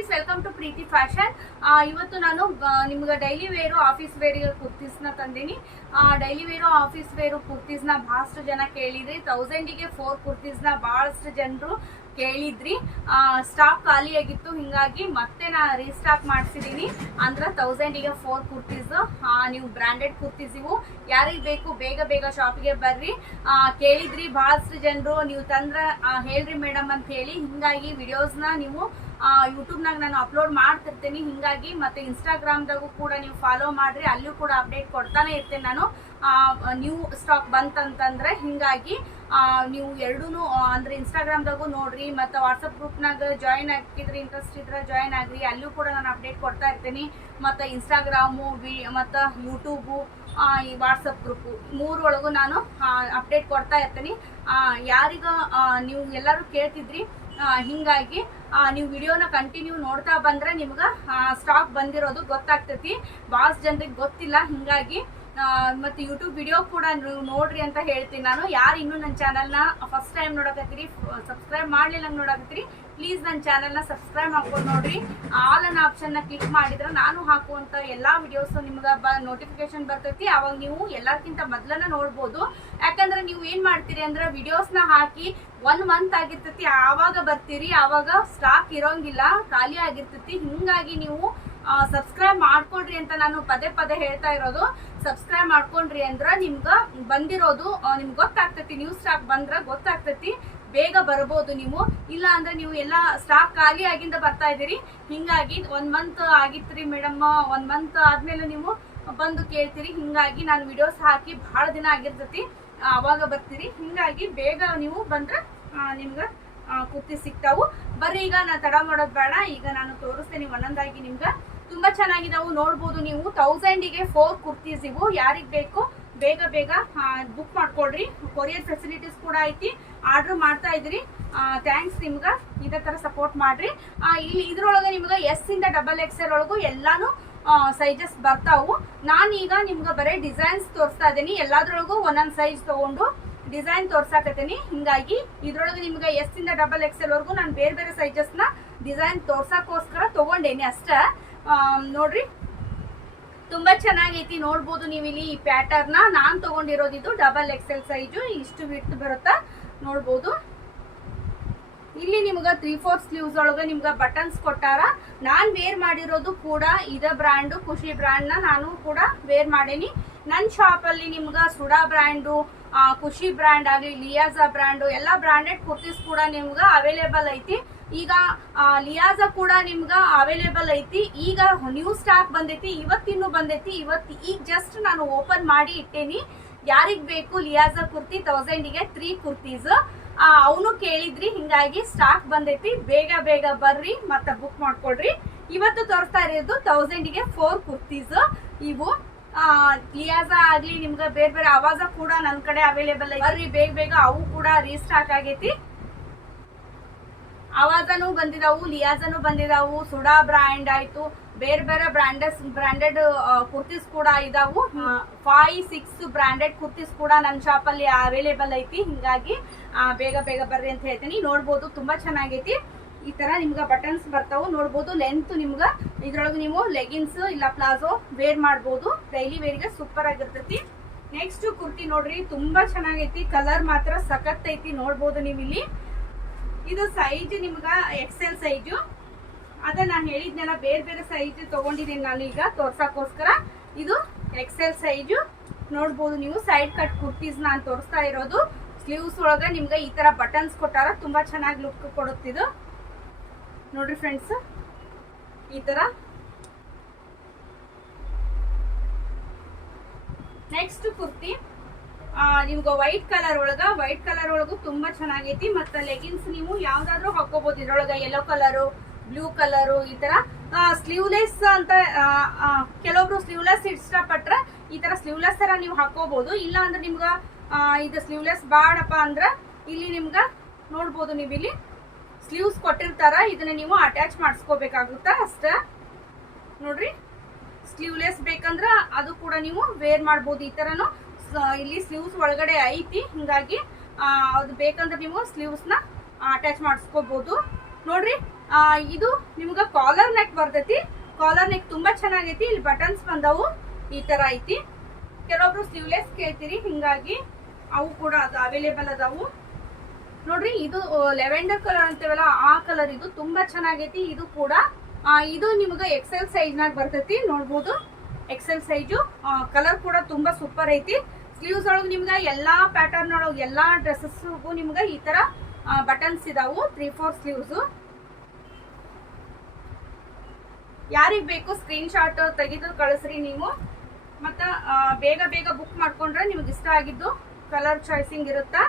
Friends, welcome to Preethi fashion. ಇವತ್ತು ನಾನು ನಿಮ್ಗೆ ಡೈಲಿ ವೇರು ಆಫೀಸ್ ವೇರ್ ಕುರ್ತೀಸ್ನ ತಂದೀನಿ. ಡೈಲಿ ವೇರು ಆಫೀಸ್ ವೇರು ಕುರ್ತೀಸ್ನ ಬಹಳಷ್ಟು ಜನ ಕೇಳಿದ್ರಿ. 1000ಗೆ 4 ಕುರ್ತೀಸ್ನ ಬಹಳಷ್ಟು ಜನರು ಕೇಳಿದ್ರಿ. ಸ್ಟಾಕ್ ಖಾಲಿ ಆಗಿತ್ತು, ಹಿಂಗಾಗಿ ಮತ್ತೆ ನಾ ರೀಸ್ಟಾಕ್ ಮಾಡಿಸಿದೀನಿ. ಅಂದ್ರೆ 1000ಗೆ 4 ಕುರ್ತೀಸ್, ನೀವು ಬ್ರಾಂಡೆಡ್ ಕುರ್ತೀಸ್ ಇವು. ಯಾರಿಗೆ ಬೇಕು ಬೇಗ ಬೇಗ ಶಾಪಿಗೆ ಬರ್ರಿ. ಕೇಳಿದ್ರಿ ಬಹಳಷ್ಟು ಜನರು, ನೀವು ತಂದ್ರ ಹೇಳ್ರಿ ಮೇಡಮ್ ಅಂತ ಹೇಳಿ. ಹಿಂಗಾಗಿ ವಿಡಿಯೋಸ್ನ ನೀವು ಯೂಟ್ಯೂಬ್ನಾಗ ನಾನು ಅಪ್ಲೋಡ್ ಮಾಡ್ತಿರ್ತೀನಿ. ಹಿಂಗಾಗಿ ಮತ್ತೆ ಇನ್ಸ್ಟಾಗ್ರಾಮ್ದಾಗೂ ಕೂಡ ನೀವು ಫಾಲೋ ಮಾಡ್ರಿ, ಅಲ್ಲೂ ಕೂಡ ಅಪ್ಡೇಟ್ ಕೊಡ್ತಾನೆ ಇರ್ತೇನೆ ನಾನು. ನ್ಯೂ ಸ್ಟಾಕ್ ಬಂತಂತಂದ್ರೆ ಹಿಂಗಾಗಿ ನೀವು ಎರಡೂ ಅಂದ್ರೆ ಇನ್ಸ್ಟಾಗ್ರಾಮ್ದಾಗೂ ನೋಡ್ರಿ, ಮತ್ತು ವಾಟ್ಸಪ್ ಗ್ರೂಪ್ನಾಗ ಜಾಯಿನ್ ಆಗಿದ್ರೆ ಇಂಟ್ರೆಸ್ಟ್ ಇದ್ರೆ ಜಾಯಿನ್ ಆಗ್ರಿ, ಅಲ್ಲೂ ಕೂಡ ನಾನು ಅಪ್ಡೇಟ್ ಕೊಡ್ತಾ ಇರ್ತೀನಿ. ಮತ್ತು ಇನ್ಸ್ಟಾಗ್ರಾಮು ಮತ್ತು ಯೂಟ್ಯೂಬು ಈ ವಾಟ್ಸಪ್ ಗ್ರೂಪು ಮೂರೊಳಗೂ ನಾನು ಅಪ್ಡೇಟ್ ಕೊಡ್ತಾ ಇರ್ತೀನಿ. ಯಾರಿಗ ನೀವು ಎಲ್ಲರೂ ಕೇಳ್ತಿದ್ರಿ, ಹಿಂಗಾಗಿ ನೀವು ವಿಡಿಯೋನ ಕಂಟಿನ್ಯೂ ನೋಡ್ತಾ ಬಂದ್ರೆ ನಿಮ್ಗೆ ಸ್ಟಾಕ್ ಬಂದಿರೋದು ಗೊತ್ತಾಗ್ತೈತಿ. ಭಾಳ ಜನರಿಗೆ ಗೊತ್ತಿಲ್ಲ, ಹಿಂಗಾಗಿ ಮತ್ತು ಯೂಟ್ಯೂಬ್ ವಿಡಿಯೋ ಕೂಡ ನೀವು ನೋಡ್ರಿ ಅಂತ ಹೇಳ್ತೀನಿ ನಾನು. ಯಾರು ಇನ್ನೂ ನನ್ನ ಚಾನಲ್ನ ಫಸ್ಟ್ ಟೈಮ್ ನೋಡಕತ್ತೀರಿ, ಸಬ್ಸ್ಕ್ರೈಬ್ ಮಾಡಲಿಲ್ಲ ನೋಡಕತ್ತೀರಿ, ಪ್ಲೀಸ್ ನನ್ನ ಚಾನಲ್ನ ಸಬ್ಸ್ಕ್ರೈಬ್ ಮಾಡ್ಕೊಂಡು ನೋಡ್ರಿ. ಆಲ್ ಅನ್ನೋ ಆಪ್ಷನ್ನ ಕ್ಲಿಕ್ ಮಾಡಿದ್ರೆ ನಾನು ಹಾಕುವಂಥ ಎಲ್ಲ ವಿಡಿಯೋಸು ನಿಮ್ಗೆ ನೋಟಿಫಿಕೇಶನ್ ಬರ್ತೈತಿ. ಅವಾಗ ನೀವು ಎಲ್ಲಕ್ಕಿಂತ ಮೊದಲನ್ನ ನೋಡ್ಬೋದು. ಯಾಕಂದ್ರೆ ನೀವು ಏನು ಮಾಡ್ತೀರಿ ಅಂದ್ರೆ ವಿಡಿಯೋಸ್ನ ಹಾಕಿ 1 ಮಂತ್ ಆಗಿರ್ತೈತಿ, ಆವಾಗ ಬರ್ತೀರಿ, ಆವಾಗ ಸ್ಟಾಕ್ ಇರೋಂಗಿಲ್ಲ, ಖಾಲಿ ಆಗಿರ್ತೈತಿ. ಹಿಂಗಾಗಿ ನೀವು ಸಬ್ಸ್ಕ್ರೈಬ್ ಮಾಡ್ಕೊಡ್ರಿ ಅಂತ ನಾನು ಪದೇ ಪದೇ ಹೇಳ್ತಾ ಇರೋದು. ಸಬ್ಸ್ಕ್ರೈಬ್ ಮಾಡ್ಕೊಂಡ್ರಿ ಅಂದ್ರೆ ನಿಮ್ಗೆ ಬಂದಿರೋದು ನಿಮ್ಗೆ ಗೊತ್ತಾಗ್ತೈತಿ. ನ್ಯೂ ಸ್ಟಾಕ್ ಬಂದ್ರೆ ಗೊತ್ತಾಗ್ತೈತಿ, ಬೇಗ ಬರ್ಬೋದು ನೀವು. ಇಲ್ಲ ಅಂದ್ರೆ ನೀವು ಎಲ್ಲ ಸ್ಟಾಕ್ ಖಾಲಿ ಆಗಿಂದ ಬರ್ತಾ ಇದ್ದೀರಿ. ಹಿಂಗಾಗಿ 1 ಮಂತ್ ಆಗಿತ್ರಿ ಮೇಡಮ್, 1 ಮಂತ್ ಆದ್ಮೇಲೆ ನೀವು ಬಂದು ಕೇಳ್ತೀರಿ. ಹಿಂಗಾಗಿ ನಾನು ವಿಡಿಯೋಸ್ ಹಾಕಿ ಬಹಳ ದಿನ ಆಗಿರ್ತೈತಿ, ಅವಾಗ ಬರ್ತೀರಿ. ಹಿಂಗಾಗಿ ಬೇಗ ನೀವು ಬಂದ್ರೆ ನಿಮ್ಗೆ ಕುರ್ತಿ ಸಿಗ್ತಾವು. ಬರ್ರಿ, ಈಗ ನಾನು ತಡ ಮಾಡೋದು ಬೇಡ, ಈಗ ನಾನು ತೋರಿಸ್ತೇನೆ ಒಂದೊಂದಾಗಿ. ನಿಮ್ಗೆ ತುಂಬಾ ಚೆನ್ನಾಗಿದಾವು, ನೋಡ್ಬೋದು ನೀವು. 1000ಗೆ 4 ಕುರ್ತೀಸ್ ಇವು. ಯಾರಿಗೆ ಬೇಕು ಬೇಗ ಬೇಗ ಬುಕ್ ಮಾಡ್ಕೊಳ್ರಿ. ಕೊರಿಯರ್ ಫೆಸಿಲಿಟೀಸ್ ಕೂಡ ಐತಿ. ಆರ್ಡರ್ ಮಾಡ್ತಾ ಇದ್ರಿ, ಥ್ಯಾಂಕ್ಸ್ ನಿಮ್ಗೆ. ಇದೇ ತರ ಸಪೋರ್ಟ್ ಮಾಡ್ರಿ. ಇಲ್ಲಿ ಇದ್ರೊಳಗೆ ನಿಮ್ಗೆ S ಇಂದ XXL ಒಳಗೂ ಎಲ್ಲಾನು ಸೈಜಸ್ ಬರ್ತಾವು. ನಾನೀಗ ನಿಮ್ಗೆ ಬರೀ ಡಿಸೈನ್ಸ್ ತೋರಿಸ್ತಾ ಇದ್ದೀನಿ. ಎಲ್ಲಾದ್ರೊಳಗೂ ಒಂದೊಂದು ಸೈಜ್ ತಗೊಂಡು ಡಿಸೈನ್ ತೋರ್ಸಾಕತ್ತೀನಿ. ಹಿಂಗಾಗಿ ಇದ್ರೊಳಗೆ ನಿಮ್ಗೆ S ಇಂದ XXL ವರ್ಗು ನಾನು ಬೇರೆ ಬೇರೆ ಸೈಜಸ್ನ ಡಿಸೈನ್ ತೋರ್ಸಕ್ಕೋಸ್ಕರ ತಗೊಂಡೇನಿ ಅಷ್ಟ. ನೋಡ್ರಿ, ತುಂಬಾ ಚೆನ್ನಾಗೈತಿ. ನೋಡ್ಬೋದು ನೀವು ಇಲ್ಲಿ ಈ ಪ್ಯಾಟರ್ನ್ ನಾನ್ ತಗೊಂಡಿರೋದು ಇದು XXL ಸೈಜು. ಇಷ್ಟು ವಿಡ್ತ್ ಬರುತ್ತಾ ನೋಡ್ಬೋದು. ಇಲ್ಲಿ ನಿಮ್ಗೆ 3/4 ಸ್ಲೀವ್ಸ್ ಒಳಗೆ ನಿಮ್ಗೆ ಬಟನ್ಸ್ ಕೊಟ್ಟಾರ. ನಾನ್ ವೇರ್ ಮಾಡಿರೋದು ಕೂಡ ಇದೇ ಬ್ರ್ಯಾಂಡು, ಖುಷಿ ಬ್ರ್ಯಾಂಡ್ ನ ನಾನು ಕೂಡ ವೇರ್ ಮಾಡೇನಿ. ನನ್ನ ಶಾಪ್ ಅಲ್ಲಿ ನಿಮ್ಗೆ ಸುಡಾ ಬ್ರ್ಯಾಂಡು, ಖುಷಿ ಬ್ರ್ಯಾಂಡ್ ಆಗಲಿ, ಲಿಯಾಜಾ ಬ್ರ್ಯಾಂಡು, ಎಲ್ಲ ಬ್ರಾಂಡೆಡ್ ಕುರ್ತೀಸ್ ಕೂಡ ನಿಮ್ಗೆ ಅವೈಲೇಬಲ್ ಐತಿ. ಈಗ ಲಿಯಾಜಾ ಕೂಡ ನಿಮ್ಗೆ ಅವೈಲೇಬಲ್ ಐತಿ. ಈಗ ನ್ಯೂ ಸ್ಟಾಕ್ ಬಂದೈತಿ, ಇವತ್ತಿನ್ನು ಬಂದೈತಿ. ಈಗ ಜಸ್ಟ್ ನಾನು ಓಪನ್ ಮಾಡಿ ಇಟ್ಟೇನಿ. ಯಾರಿಗ್ ಬೇಕು ಲಿಯಾಜಾ ಕುರ್ತಿ 1000ಗೆ 3 ಕುರ್ತೀಸ್, ಅವನು ಕೇಳಿದ್ರಿ. ಹಿಂಗಾಗಿ ಸ್ಟಾಕ್ ಬಂದೈತಿ, ಬೇಗ ಬೇಗ ಬರ್ರಿ ಮತ್ತೆ ಬುಕ್ ಮಾಡ್ಕೊಳ್ರಿ. ಇವತ್ತು ತೋರಿಸ್ತಾ ಇರೋದು 1000ಗೆ 4 ಕುರ್ತೀಸ್ ಇವು. ಲಿಯಾಜಾ ಆಗ್ಲಿ, ನಿಮ್ಗೆ ಬೇರೆ ಬೇರೆ ಆವಾಜ ಕೂಡ ನನ್ನ ಕಡೆ ಅವೈಲೇಬಲ್ ಐತಿ. ಬರ್ರಿ ಬೇಗ ಬೇಗ, ಅವು ಕೂಡ ರೀಸ್ಟಾಕ್ ಆಗೈತಿ. ಆವಾಜನು ಬಂದಿದಾವು, ಲಿಯಾಜಾನು ಬಂದಿದಾವು, ಸುಡಾ ಬ್ರ್ಯಾಂಡ್ ಆಯ್ತು, ಬೇರೆ ಬೇರೆ ಬ್ರಾಂಡೆಡ್ ಕುರ್ತೀಸ್ ಕೂಡ ಇದಾವು. 5-6 ಬ್ರಾಂಡೆಡ್ ಕುರ್ತೀಸ್ ಕೂಡ ನನ್ನ ಶಾಪ್ ಅಲ್ಲಿ ಅವೈಲೇಬಲ್ ಐತಿ. ಹಿಂಗಾಗಿ ಬೇಗ ಬೇಗ ಬರ್ರಿ ಅಂತ ಹೇಳ್ತೀನಿ. ನೋಡ್ಬೋದು, ತುಂಬಾ ಚೆನ್ನಾಗೈತಿ. ಈ ತರ ನಿಮ್ಗೆ ಬಟನ್ಸ್ ಬರ್ತಾವು. ನೋಡ್ಬೋದು, ಲೆಂತ್ ನಿಮ್ಗೆ ಇದ್ರೊಳಗೆ ನೀವು ಲೆಗಿನ್ಸ್ ಇಲ್ಲ ಪ್ಲಾಜೋ ವೇರ್ ಮಾಡ್ಬೋದು. ಡೈಲಿ ವೇರ್ಗೆ ಸೂಪರ್ ಆಗಿರ್ತೈತಿ. ನೆಕ್ಸ್ಟ್ ಕುರ್ತಿ ನೋಡ್ರಿ, ತುಂಬಾ ಚೆನ್ನಾಗೈತಿ. ಕಲರ್ ಮಾತ್ರ ಸಖತ್ ಐತಿ. ನೋಡ್ಬೋದು ನೀವು ಇಲ್ಲಿ. ಇದು ಸೈಜ್ ನಿಮ್ಗ XL ಸೈಜು. ಅದ ನಾನು ಹೇಳಿದ್ನೆಲ್ಲ ಬೇರೆ ಬೇರೆ ಸೈಜ್ ತಗೊಂಡಿದ್ದೀನಿ ನಾನು ಈಗ ತೋರ್ಸಕ್ಕೋಸ್ಕರ. ಇದು XL ಸೈಜು. ನೋಡ್ಬೋದು ನೀವು, ಸೈಡ್ ಕಟ್ ಕುರ್ತೀಸ್ ನಾನು ತೋರಿಸ್ತಾ ಇರೋದು. ಸ್ಲೀವ್ಸ್ ಒಳಗ ನಿಮ್ಗೆ ಈ ತರ ಬಟನ್ಸ್ ಕೊಟ್ಟಾರ, ತುಂಬಾ ಚೆನ್ನಾಗಿ ಲುಕ್ ಕೊಡುತ್ತಿದ್ದು. ನೋಡ್ರಿ ಫ್ರೆಂಡ್ಸ್, ಈ ತರ. ನೆಕ್ಸ್ಟ್ ಕುರ್ತಿ ನಿಮ್ಗೆ ವೈಟ್ ಕಲರ್ ಒಳಗೂ ತುಂಬಾ ಚೆನ್ನಾಗೈತಿ. ಮತ್ತೆ ಲೆಗಿನ್ಸ್ ನೀವು ಯಾವ್ದಾದ್ರು ಹಾಕೋಬಹುದು. ಇದ್ರೊಳಗ ಯೆಲ್ಲೋ ಕಲರು, ಬ್ಲೂ ಕಲರು, ಈ ತರ ಸ್ಲೀವ್ಲೆಸ್ ಅಂತ ಕೆಲವೊಬ್ರು ಸ್ಲೀವ್ಲೆಸ್ ಇಷ್ಟಪಟ್ರೆ ಈ ತರ ಸ್ಲೀವ್ಲೆಸ್ ತರ ನೀವು ಹಾಕೋಬಹುದು. ಇಲ್ಲ ಅಂದ್ರೆ ನಿಮ್ಗ ಇದು ಸ್ಲೀವ್ಲೆಸ್ ಬಾಡಪ್ಪ ಅಂದ್ರ ಇಲ್ಲಿ ನಿಮ್ಗ ನೋಡ್ಬೋದು, ನೀವು ಇಲ್ಲಿ ಸ್ಲೀವ್ಸ್ ಕೊಟ್ಟಿರ್ತಾರ, ಇದನ್ನ ನೀವು ಅಟ್ಯಾಚ್ ಮಾಡಿಸ್ಕೋಬೇಕಾಗುತ್ತ ಅಷ್ಟ. ನೋಡ್ರಿ, ಸ್ಲೀವ್ಲೆಸ್ ಬೇಕಂದ್ರ ಅದು ಕೂಡ ನೀವು ವೇರ್ ಮಾಡ್ಬೋದು. ಈ ತರನು ಇಲ್ಲಿ ಸ್ಲೀವ್ಸ್ ಒಳಗಡೆ ಐತಿ. ಹಿಂಗಾಗಿ ಅದು ಬೇಕಂದ್ರೆ ನೀವು ಸ್ಲೀವ್ಸ್ ನ ಅಟ್ಯಾಚ್ ಮಾಡಿಸ್ಕೋಬಹುದು. ನೋಡ್ರಿ, ಇದು ನಿಮ್ಗೆ ಕಾಲರ್ ನೆಕ್ ಬರ್ತೈತಿ. ಕಾಲರ್ ನೆಕ್ ತುಂಬಾ ಚೆನ್ನಾಗೈತಿ. ಇಲ್ಲಿ ಬಟನ್ಸ್ ಬಂದವು ಈ ತರ ಐತಿ. ಕೆಲವೊಬ್ರು ಸ್ಲೀವ್ಲೆಸ್ ಕೇಳ್ತೀರಿ, ಹಿಂಗಾಗಿ ಅವು ಕೂಡ ಅದು ಅವೈಲೇಬಲ್ ಅದಾವು ನೋಡ್ರಿ. ಇದು ಲೆವೆಂಡರ್ ಕಲರ್ ಅಂತೇವಲ್ಲ ಆ ಕಲರ್, ಇದು ತುಂಬಾ ಚೆನ್ನಾಗೈತಿ. ಇದು ಕೂಡ ಇದು ನಿಮ್ಗೆ ಎಕ್ಸೆಲ್ ಸೈಜ್ ನಾಗ ಬರ್ತೈತಿ, ನೋಡ್ಬೋದು. ಎಕ್ಸೆಲ್ ಸೈಜು ಕಲರ್ ಕೂಡ ತುಂಬಾ ಸೂಪರ್ ಐತಿ. ಸ್ಲೀವ್ಸ್ ಒಳಗೆ ನಿಮ್ಗೆ ಎಲ್ಲಾ ಪ್ಯಾಟರ್ನ್ ಒಳಗೆ ಎಲ್ಲಾ ಡ್ರೆಸ್ಸಸ್ಗೂ ನಿಮ್ಗೆ ಈ ತರ ಬಟನ್ಸ್ ಇದಾವು. 3/4 ಸ್ಲೀವ್ಸ್. ಯಾರಿಗ್ ಬೇಕು ಸ್ಕ್ರೀನ್ ಶಾಟ್ ತೆಗೆದು ಕಳಿಸ್ರಿ ನೀವು. ಮತ್ತ ಬೇಗ ಬೇಗ ಬುಕ್ ಮಾಡ್ಕೊಂಡ್ರೆ ನಿಮ್ಗೆ ಇಷ್ಟ ಆಗಿದ್ದು ಕಲರ್ ಚಾಯ್ಸಿಂಗ್ ಇರುತ್ತಾ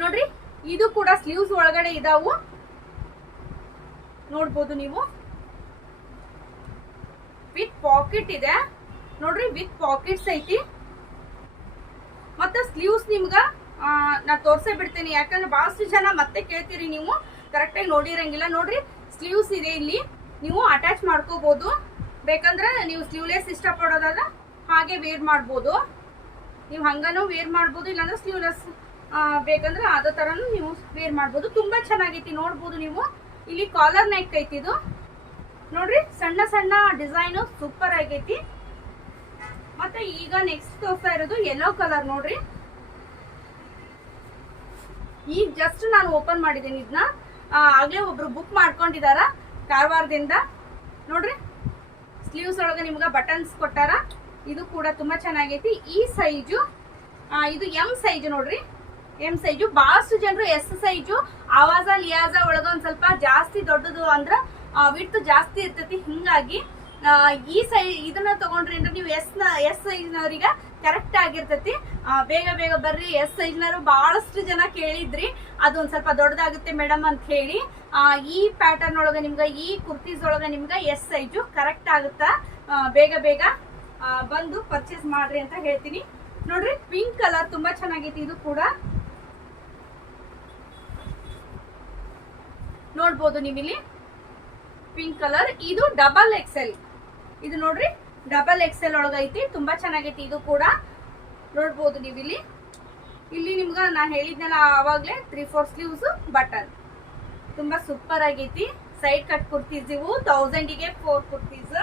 ನೋಡ್ರಿ. ಇದು ಕೂಡ ಸ್ಲೀವ್ಸ್ ಒಳಗಡೆ ಇದಾವು, ನೋಡ್ಬೋದು ನೀವು. ವಿತ್ ಪಾಕೆಟ್ ಇದೆ ನೋಡ್ರಿ, ವಿತ್ ಪಾಕೆಟ್ಸ್ ಐತಿ. ಮತ್ತೆ ಸ್ಲೀವ್ಸ್ ನಿಮ್ಗ ನಾ ತೋರ್ಸೇ ಬಿಡ್ತೇನೆ, ಯಾಕಂದ್ರೆ ಬಹಳಷ್ಟು ಜನ ಮತ್ತೆ ಕೇಳ್ತೀರಿ ನೀವು, ಕರೆಕ್ಟಾಗಿ ನೋಡಿರಂಗಿಲ್ಲ. ನೋಡ್ರಿ ಸ್ಲೀವ್ಸ್ ಇದೆ ಇಲ್ಲಿ, ನೀವು ಅಟ್ಯಾಚ್ ಮಾಡ್ಕೋಬಹುದು. ಬೇಕಂದ್ರೆ ನೀವು ಸ್ಲೀವ್ಲೆಸ್ ಇಷ್ಟಪಡೋದಾದ್ರೆ ಹಾಗೆ ವೇರ್ ಮಾಡ್ಬೋದು. ನೀವು ಹಂಗನೂ ವೇರ್ ಮಾಡ್ಬೋದು, ಇಲ್ಲಾಂದ್ರೆ ಸ್ಲೀವ್ಲೆಸ್ ಬೇಕಂದ್ರೆ ಅದೇ ತರನು ನೀವು ವೇರ್ ಮಾಡ್ಬೋದು. ತುಂಬಾ ಚೆನ್ನಾಗೈತಿ, ನೋಡ್ಬೋದು ನೀವು. ಇಲ್ಲಿ ಕಾಲರ್ ನೆಕ್ ಐತಿ ಇದು ನೋಡ್ರಿ, ಸಣ್ಣ ಸಣ್ಣ ಡಿಸೈನ್ ಸೂಪರ್ ಆಗೈತಿ. ಮತ್ತೆ ಈಗ ನೆಕ್ಸ್ಟ್ ತೋರ್ಸ್ತಾ ಇರೋದು ಯೆಲ್ಲೋ ಕಲರ್ ನೋಡ್ರಿ. ಈಗ ಜಸ್ಟ್ ನಾನು ಓಪನ್ ಮಾಡಿದ್ದೀನಿ ಇದನ್ನ. ಆಗ್ಲೇ ಒಬ್ರು ಬುಕ್ ಮಾಡ್ಕೊಂಡಿದಾರ ಕಾರವಾರದಿಂದ ನೋಡ್ರಿ. ಸ್ಲೀವ್ಸ್ ಒಳಗೆ ನಿಮ್ಗೆ ಬಟನ್ಸ್ ಕೊಟ್ಟಾರ. ಇದು ಕೂಡ ತುಂಬಾ ಚೆನ್ನಾಗೈತಿ. ಈ ಸೈಜು ಇದು ಎಂ ಸೈಜ್ ನೋಡ್ರಿ, ಎಂ ಸೈಜು. ಬಹಳಷ್ಟು ಜನರು ಎಸ್ ಸೈಜು ಆವಾಜ ಲಿಯಾಜ ಒಳಗ ಒಂದ್ ಸ್ವಲ್ಪ ಜಾಸ್ತಿ ದೊಡ್ಡದು ಅಂದ್ರ ವಿಡ್ತ್ ಜಾಸ್ತಿ ಇರ್ತೈತಿ. ಹಿಂಗಾಗಿ ಈ ಇದನ್ನ ತಗೊಂಡ್ರಿ ಅಂದ್ರೆ ನೀವು ಎಸ್ ಸೈಜ್ನವ್ರಿಗೆ ಕರೆಕ್ಟ್ ಆಗಿರ್ತೈತಿ. ಬೇಗ ಬೇಗ ಬರ್ರಿ. ಎಸ್ ಸೈಜ್ನವರು ಬಹಳಷ್ಟು ಜನ ಕೇಳಿದ್ರಿ, ಅದೊಂದ್ ಸ್ವಲ್ಪ ದೊಡ್ಡದಾಗುತ್ತೆ ಮೇಡಮ್ ಅಂತ ಹೇಳಿ. ಈ ಪ್ಯಾಟರ್ನ್ ಒಳಗ ನಿಮ್ಗ, ಈ ಕುರ್ತೀಸ್ ಒಳಗ ನಿಮ್ಗ ಎಸ್ ಸೈಜು ಕರೆಕ್ಟ್ ಆಗುತ್ತಾ. ಬೇಗ ಬೇಗ ಬಂದು ಪರ್ಚೇಸ್ ಮಾಡ್ರಿ ಅಂತ ಹೇಳ್ತೀನಿ ನೋಡ್ರಿ. ಪಿಂಕ್ ಕಲರ್ ತುಂಬಾ ಚೆನ್ನಾಗೈತಿ. ಇದು ಕೂಡ ನೋಡ್ಬೋದು ನೀವಿಲ್ಲಿ, ಪಿಂಕ್ ಕಲರ್. ಇದು ಡಬಲ್ ಎಕ್ಸೆಲ್. ಇದು ನೋಡ್ರಿ ಡಬಲ್ ಎಕ್ಸೆಲ್ ಒಳಗೈತಿ, ತುಂಬಾ ಚೆನ್ನಾಗೈತಿ. ಇದು ಕೂಡ ನೋಡ್ಬೋದು ನೀವಿಲ್ಲಿ. ಇಲ್ಲಿ ನಿಮ್ಗ ನಾ ಹೇಳಿದ್ನಲ್ಲ ಆವಾಗ್ಲೇ 3/4 ಸ್ಲೀವ್ಸ್ ಬಟನ್, ತುಂಬಾ ಸೂಪರ್ ಆಗೈತಿ. ಸೈಡ್ ಕಟ್ ಕುರ್ತೀಸ್ ಇವು 1000ಗೆ 4 ಕುರ್ತೀಸ್.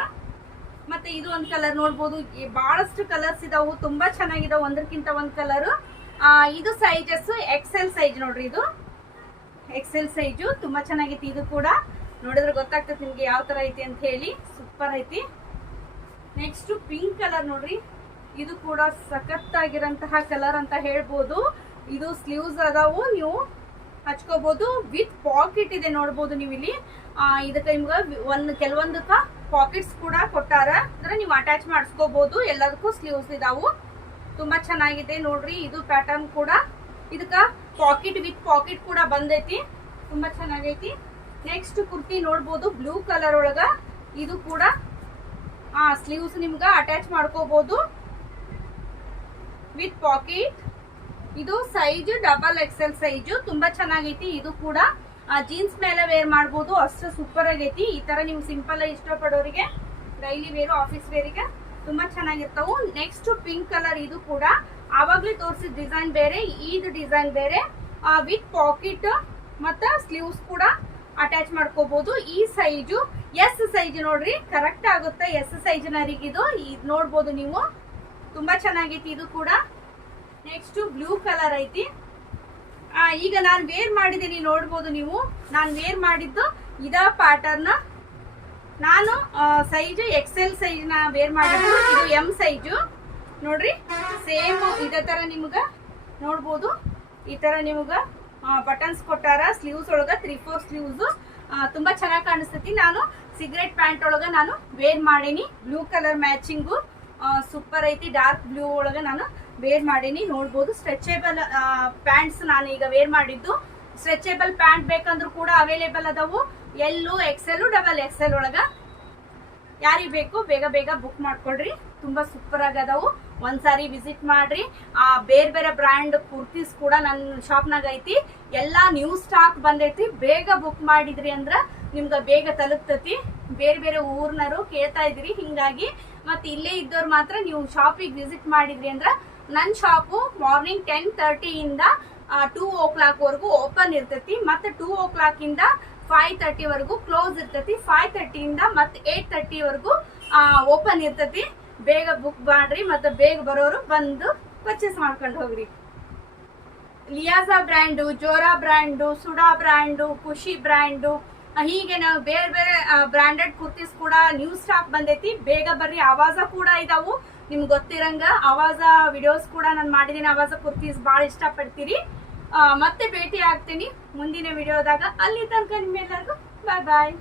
ಮತ್ತೆ ಇದು ಒಂದ್ ಕಲರ್ ನೋಡ್ಬೋದು. ಬಹಳಷ್ಟು ಕಲರ್ಸ್ ಇದಾವು, ತುಂಬಾ ಚೆನ್ನಾಗಿದಾವ, ಒಂದಕ್ಕಿಂತ ಒಂದ್ ಕಲರ್. ಇದು ಸೈಜಸ್ ಎಕ್ಸೆಲ್ ಸೈಜ್ ನೋಡ್ರಿ. ಇದು ಎಕ್ಸೆಲ್ ಸೈಜು ತುಂಬಾ ಚೆನ್ನಾಗೈತಿ. ಇದು ಕೂಡ ನೋಡಿದ್ರೆ ಗೊತ್ತಾಗ್ತದೆ ನಿಮ್ಗೆ ಯಾವ ತರ ಐತಿ ಅಂತ ಹೇಳಿ. ಸೂಪರ್ ಐತಿ. ನೆಕ್ಸ್ಟ್ ಪಿಂಕ್ ಕಲರ್ ನೋಡ್ರಿ. ಇದು ಕೂಡ ಸಖತ್ತಾಗಿರಂತಹ ಕಲರ್ ಅಂತ ಹೇಳ್ಬೋದು. ಇದು ಸ್ಲೀವ್ಸ್ ಅದಾವು, ನೀವು ಹಚ್ಕೋಬಹುದು. ವಿತ್ ಪಾಕೆಟ್ ಇದೆ ನೋಡ್ಬೋದು ನೀವು ಇಲ್ಲಿ. ಇದಕ್ಕೆ ನಿಮ್ಗೆ ಕೆಲವೊಂದಕ್ಕ ಪಾಕೆಟ್ಸ್ ಕೂಡ ಕೊಟ್ಟಾರ, ಅಂದ್ರೆ ನೀವು ಅಟ್ಯಾಚ್ ಮಾಡಿಸ್ಕೋಬಹುದು. ಎಲ್ಲದಕ್ಕೂ ಸ್ಲೀವ್ಸ್ ಇದಾವು, ತುಂಬಾ ಚೆನ್ನಾಗಿದೆ ನೋಡ್ರಿ. ಇದು ಪ್ಯಾಟರ್ನ್ ಕೂಡ ಇದಕ್ಕ ಪಾಕೆಟ್ ವಿತ್ ಪಾಕೆಟ್ ಕೂಡ ಬಂದೈತಿ, ತುಂಬಾ ಚೆನ್ನಾಗೈತಿ. ನೆಕ್ಸ್ಟ್ ಕುರ್ತಿ ನೋಡ್ಬೋದು ಬ್ಲೂ ಕಲರ್ ಒಳಗ. ಇದು ಕೂಡ ಸ್ಲೀವ್ಸ್ ನಿಮ್ಗ ಅಟ್ಯಾಚ್ ಮಾಡ್ಕೋಬಹುದು ವಿತ್ ಪಾಕೆಟ್. ಇದು ಸೈಜ್ ಡಬಲ್ ಎಕ್ಸೆಲ್ ಸೈಜ್, ತುಂಬಾ ಚೆನ್ನಾಗೈತಿ. ಇದು ಕೂಡ ಜೀನ್ಸ್ ಮೇಲೆ ವೇರ್ ಮಾಡ್ಬೋದು, ಅಷ್ಟು ಸೂಪರ್ ಆಗೈತಿ. ಈ ತರ ನೀವು ಸಿಂಪಲ್ ಆಗಿ ಇಷ್ಟಪಡೋರಿಗೆ ಡೈಲಿ ವೇರು ಆಫೀಸ್ ವೇರಿಗೆ ತುಂಬಾ ಚೆನ್ನಾಗಿರ್ತಾವು. Next pink colour. ಇದು ಕೂಡ ಆವಾಗ್ಲೇ ತೋರಿಸಿದ ಡಿಸೈನ್ ಬೇರೆ, ಇದು ಡಿಸೈನ್ ಬೇರೆ. ವಿತ್ ಪಾಕೆಟ್ ಮತ್ತ ಸ್ಲೀವ್ಸ್ ಕೂಡ ಅಟ್ಯಾಚ್ ಮಾಡ್ಕೋಬಹುದು. ಈ ಸೈಜು ಎಸ್ ಸೈಜ್ ನೋಡ್ರಿ, ಕರೆಕ್ಟ್ ಆಗುತ್ತೆ ಎಸ್ ಸೈಜ್ ನರಿಗಿದು. ನೋಡ್ಬೋದು ನೀವು, ತುಂಬಾ ಚೆನ್ನಾಗೈತಿ. ಇದು ಕೂಡ ನೆಕ್ಸ್ಟ್ ಬ್ಲೂ ಕಲರ್ ಐತಿ. ಈಗ ನಾನು ವೇರ್ ಮಾಡಿದ್ದೀನಿ ನೋಡ್ಬೋದು ನೀವು. ನಾನು ವೇರ್ ಮಾಡಿದ್ದು ಇದ ಪ್ಯಾಟರ್ನ್. ನಾನು ಸೈಜ್ ಎಕ್ಸೆಲ್ ಸೈಜ್ ನ ವೇರ್ ಮಾಡಿದ್ದು. ಇದು ಎಂ ಸೈಜು ನೋಡ್ರಿ. ಸೇಮ್ ಇದೇ ತರ ನಿಮ್ಗ ನೋಡ್ಬೋದು. ಈ ತರ ನಿಮ್ಗ ಬಟನ್ಸ್ ಕೊಟ್ಟಾರ. ಸ್ಲೀವ್ಸ್ ಒಳಗ 3/4 ಸ್ಲೀವ್ಸ್ ತುಂಬಾ ಚೆನ್ನಾಗಿ ಕಾಣಿಸ್ತೈತಿ. ನಾನು ಸಿಗರೇಟ್ ಪ್ಯಾಂಟ್ ಒಳಗ ನಾನು ವೇರ್ ಮಾಡೀನಿ. ಬ್ಲೂ ಕಲರ್ ಮ್ಯಾಚಿಂಗು ಸೂಪರ್ ಐತಿ. ಡಾರ್ಕ್ ಬ್ಲೂ ಒಳಗ ನಾನು ವೇರ್ ಮಾಡೀನಿ, ನೋಡ್ಬೋದು. ಸ್ಟ್ರೆಚೇಬಲ್ ಪ್ಯಾಂಟ್ಸ್ ನಾನು ಈಗ ವೇರ್ ಮಾಡಿದ್ದು. ಸ್ಟ್ರೆಚೇಬಲ್ ಪ್ಯಾಂಟ್ ಬೇಕಂದ್ರೂ ಕೂಡ ಅವೈಲೇಬಲ್ ಅದಾವು. ಎಲ್ಲು ಎಕ್ಸೆಲ್ ಡಬಲ್ ಎಕ್ಸೆಲ್ ಒಳಗ. ಯಾರಿಗೆ ಬೇಕು ಬೇಗ ಬೇಗ ಬುಕ್ ಮಾಡ್ಕೊಳ್ರಿ, ತುಂಬಾ ಸೂಪರ್ ಆಗದಾವು. ಒಂದ್ಸಾರಿ ವಿಸಿಟ್ ಮಾಡ್ರಿ. ಬೇರೆ ಬೇರೆ ಬ್ರ್ಯಾಂಡ್ ಕುರ್ತೀಸ್ ಕೂಡ ನನ್ನ ಶಾಪ್ನಾಗ ಐತಿ. ಎಲ್ಲಾ ನ್ಯೂ ಸ್ಟಾಕ್ ಬಂದೈತಿ. ಬೇಗ ಬುಕ್ ಮಾಡಿದ್ರಿ ಅಂದ್ರ ನಿಮ್ಗ ಬೇಗ ತಲುಪ್ತತಿ. ಬೇರೆ ಬೇರೆ ಊರ್ನರು ಕೇಳ್ತಾ ಇದ್ರಿ, ಹಿಂಗಾಗಿ ಮತ್ತೆ ಇಲ್ಲೇ ಇದ್ದವ್ರು ಮಾತ್ರ ನೀವು ಶಾಪಿಗೆ ವಿಸಿಟ್ ಮಾಡಿದ್ರಿ ಅಂದ್ರ ನನ್ನ ಶಾಪು ಮಾರ್ನಿಂಗ್ 10:30 ಇಂದ 2 o'clock ವರೆಗೂ ಓಪನ್ ಇರ್ತೈತಿ. ಮತ್ತೆ 2 o'clock ಇಂದ 5:30 ವರೆಗೂ ಕ್ಲೋಸ್ ಇರ್ತೈತಿ. 5:30 ಇಂದ ಮತ್ತೆ 8:30 ವರೆಗೂ ಓಪನ್ ಇರ್ತೈತಿ. ಬೇಗ ಬುಕ್ ಮಾಡ್ರಿ, ಮತ್ತೆ ಬೇಗ ಬರೋರು ಬಂದು ಪರ್ಚೇಸ್ ಮಾಡ್ಕೊಂಡು ಹೋಗ್ರಿ. ಲಿಯಾಜಾ ಬ್ರ್ಯಾಂಡು, ಜೋರಾ ಬ್ರ್ಯಾಂಡು, ಸುಡಾ ಬ್ರ್ಯಾಂಡು, ಖುಷಿ ಬ್ರ್ಯಾಂಡು, ಹೀಗೆ ನಾವು ಬೇರೆ ಬೇರೆ ಬ್ರ್ಯಾಂಡೆಡ್ ಕುರ್ತೀಸ್ ಕೂಡ ನ್ಯೂ ಸ್ಟಾಕ್ ಬಂದೈತಿ. ಬೇಗ ಬರ್ರಿ. ಆವಾಜ ಕೂಡ ಇದಾವು, ನಿಮ್ಗೆ ಗೊತ್ತಿರಂಗ ಆವಾಜ ವಿಡಿಯೋಸ್ ಕೂಡ ನಾನು ಮಾಡಿದ್ದೀನಿ. ಆವಾಜ ಕುರ್ತೀಸ್ ಭಾಳ ಇಷ್ಟಪಡ್ತೀರಿ. ಮತ್ತೆ ಭೇಟಿ ಆಗ್ತೀನಿ ಮುಂದಿನ ವಿಡಿಯೋದಾಗ. ಅಲ್ಲಿ ತನಕ ನಿಮ್ಮೆಲ್ಲರಿಗೂ ಬಾಯ್ ಬಾಯ್.